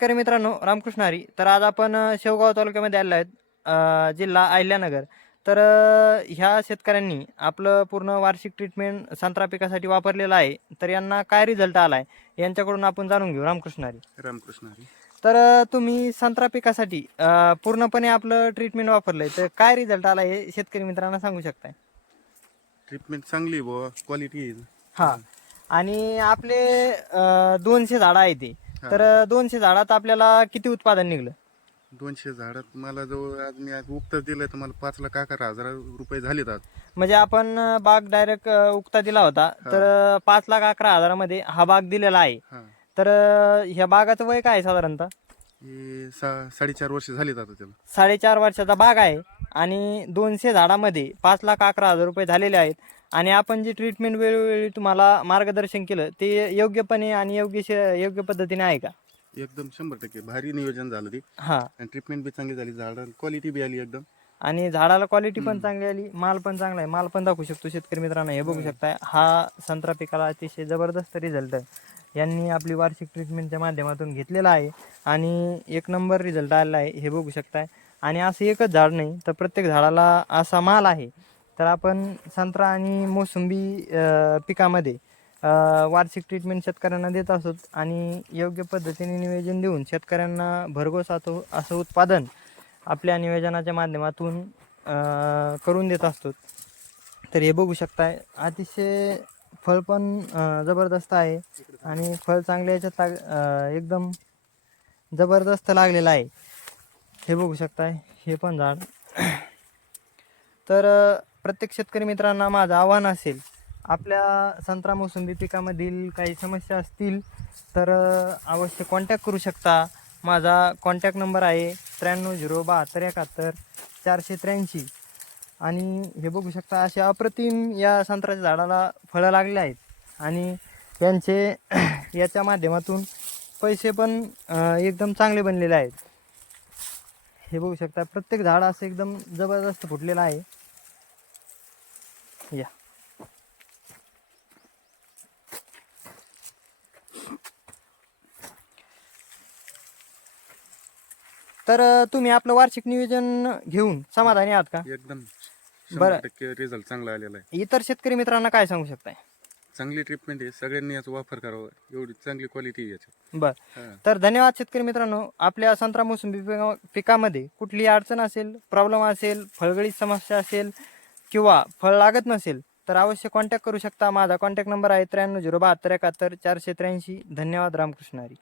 शेतकरी मित्रांनो, रामकृष्ण हरी. तर आज आपण शेवगाव तालुक्यामध्ये आलेलो आहेत, जिल्हा अहिल्यानगर. तर ह्या शेतकऱ्यांनी आपलं पूर्ण वार्षिक ट्रीटमेंट संत्रा पिकासाठी वापरलेलं आहे. तर यांना काय रिझल्ट आला आहे यांच्याकडून आपण जाणून घेऊ. रामकृष्ण हरी. रामकृष्ण हरी. तर तुम्ही संत्रा पिकासाठी पूर्णपणे आपलं ट्रीटमेंट वापरलंय, तर काय रिझल्ट आला हे शेतकरी मित्रांना सांगू शकताय? ट्रीटमेंट चांगली आहे बुवा, क्वालिटी आहे. हां. आणि आपले 200 झाडं आहे ते. हा. तर 200 झाडात आपल्याला किती उत्पादन निघलं? 200 झाडात मला जवळ आज मी आज उपतर दिलंय तर मला 5,11,000 रुपये झालेत आज. म्हणजे आपण बाग डायरेक्ट उक्ता दिला होता, तर 5,11,000 हा बाग दिलेला आहे. हा तर ह्या बागाचं वय काय आहे साधारणतः? हे 4.5 वर्ष झालीत आता त्याला. 4.5 वर्षाचा बाग आहे आणि 200 झाडामध्ये 5,11,000 रुपये झालेले आहेत. आणि आपण जी ट्रीटमेंट वेळोवेळी तुम्हाला मार्गदर्शन केलं ते योग्यपणे आणि योग्य पद्धतीने आहे का? एकदम 100% भारी नियोजन झालं ते. हां. आणि ट्रीटमेंट बी चांगली झाली, झाडाला क्वालिटी बी आली एकदम. आणि झाडाला क्वालिटी पण चांगली आली, माल पण चांगला आहे. माल पण दाखवू शकतो शेतकरी मित्रांनो, हे बघू शकताय. हा संत्रा पिकाला अतिशय जबरदस्त रिझल्ट यांनी आपली वार्षिक ट्रीटमेंटच्या माध्यमातून घेतलेला आहे आणि एक नंबर रिझल्ट आलेला आहे, हे बघू शकताय. आणि असं एकच झाड नाही तर प्रत्येक झाडाला असा माल आहे. तर आपण संत्रा आणि मोसंबी पिकामध्ये वार्षिक ट्रीटमेंट शेतकऱ्यांना देत असतो आणि योग्य पद्धतीने नियोजन देऊन शेतकऱ्यांना भरघोस असं उत्पादन आपल्या नियोजनाच्या माध्यमातून करून देत असतो. तर हे बघू शकताय, अतिशय फळ पण जबरदस्त आहे आणि फळ चांगल्या याच्यात एकदम जबरदस्त लागलेलं आहे, हे बघू शकताय. हे पण झाड. तर प्रत्येक शेतकरी मित्रांना माझं आव्हान असेल, आपल्या संत्रा मोसंबी पिकामधील काही समस्या असतील तर अवश्य कॉन्टॅक्ट करू शकता. माझा कॉन्टॅक्ट नंबर आहे 93 072 71 483. आणि हे बघू शकता, असे अप्रतिम या संत्र्याच्या झाडाला फळं लागले आहेत आणि त्यांचे याच्या माध्यमातून पैसे पण एकदम चांगले बनलेले आहेत. हे बघू शकता, प्रत्येक झाड असं एकदम जबरदस्त फुटलेलं आहे. या तर तुम्ही आपलं वार्षिक नियोजन घेऊन समाधानी आहात का? एकदम बरं. 100% रिझल्ट चांगला आलेला आहे. इतर शेतकरी मित्रांना काय सांगू शकताय? चांगली ट्रीटमेंट आहे, सगळ्यांनी याचा वापर करावा, एवढी चांगली क्वालिटी आहे याची. बर. तर धन्यवाद शेतकरी मित्रांनो. आपल्या संत्रा मोसंबी पिकामध्ये कुठलीही अडचण असेल, प्रॉब्लेम असेल, फळगळीत समस्या असेल किंवा फळ लागत नसेल तर अवश्य कॉन्टॅक्ट करू शकता. माझा कॉन्टॅक्ट नंबर आहे 93 072 71 483. धन्यवाद. रामकृष्ण हरी.